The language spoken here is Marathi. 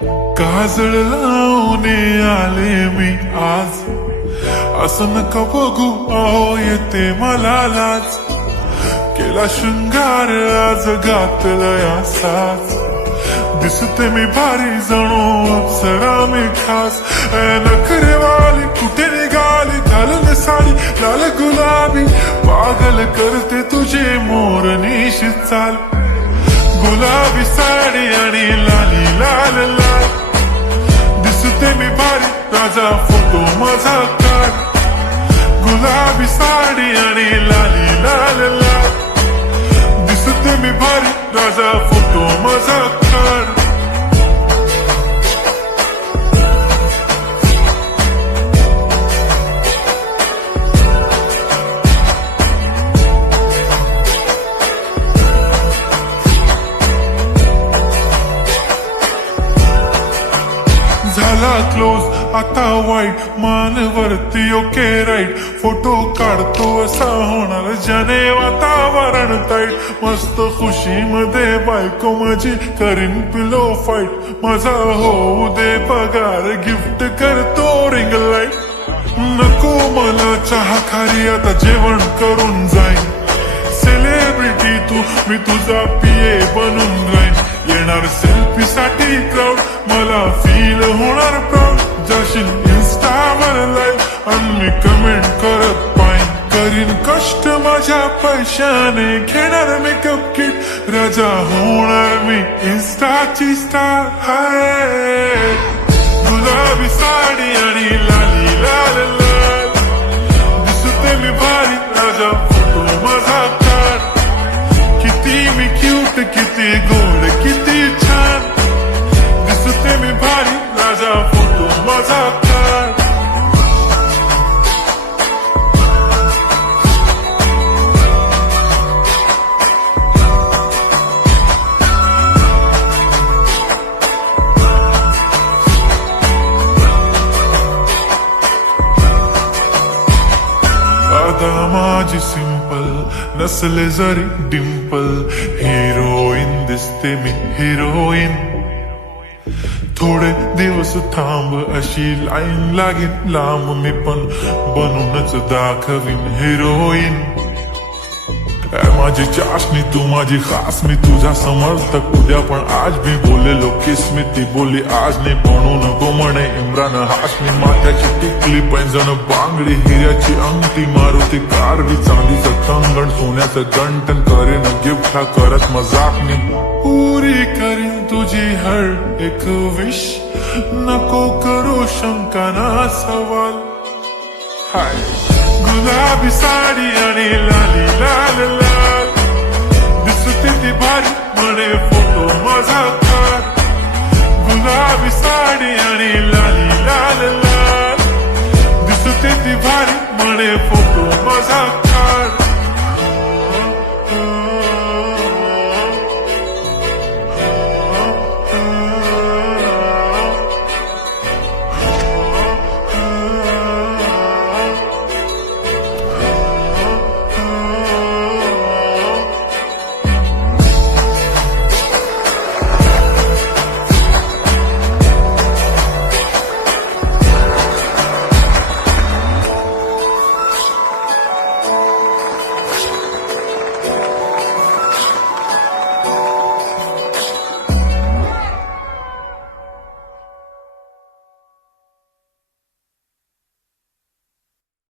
काजळ लावून आले मी आज, असं नका बघू अहो येते मला लाज. केला शृंगार आज घातलया साज, दिसते मी भारी जणू अप्सरा मी खास. नखरेवाली कुठे निघाली घालून साडी लाल गुलाबी, पागल करते तुझे मोरनीशी चाल. गुलाबी साडी आणि लाली लाल लाल, दिसते मी भारी राजा फोटो माझा काढ. गुलाबी साडी आणि लाली लाल लाल, दिसते मी भारी राजा फोटो माझा काढ. झाला क्लोज आता वाईट, मानवरती ओके राईट. फोटो काढतो असा होणार ज्याने वातावरण ताईट. मस्त खुशी मध्ये बायको माझी करीन पिलो फाईट. माझा होऊ दे पगार गिफ्ट करतो रिंग लाईट. नको मला चहा खारी आता जेवण करून जाईन. सेलिब्रिटी तू मी तुझा पिये बनून राहीन. येणार सेल्फी साठी क्राऊड मला फील होणार प्राऊड. जाशील इन्स्टावर लाईव्ह आणि मी कमेंट करत पाईन. करीन कष्ट माझ्या पैशाने घेणार मेकअप किट. राजा होणार मी इन्स्टाची स्टार. हाय गुलाबी साडी आणि लाली लाल लाल, दिसते मी भारी राजा फोटो माझा काढ. किती मी क्यूट किती गोड किती छान, दिसते मी भारी राजा फोटो माझा काढ. आता माझी सिंपल नसले जरी डिंपल, हिरोईन दिसते मी हिरोईन. थोडे दिवस थांब अशी लाईन लागेल लांब, मी पण बनूनच दाखवीन हिरोईन. माझी चाशनी तू माझी खास, मी तुझा समर्थक उद्या पण आज मी बोलेलो किस मी. ती बोली आज नाही बनू नको म्हणे इम्रान हाशमी. माथ्याची टिकली पैंजण बांगडी हिऱ्याची अंगठी, मारुती कारवी चांदीचं कंगण सोन्याचं गंटन. करेन गिफ्ट हा करत मजाक मी. पुरी करीन तुझी हर एक विश, नको करू शंका ना सवाल. हाय गुलाबी साडी आणि लाली लाल लाल, दिसते ती भारी म्हणे फोटो माझा काढ. गुलाबी साडी आणि लाली लाल लाल, दिसते ती भारी म्हणे फोटो माझा.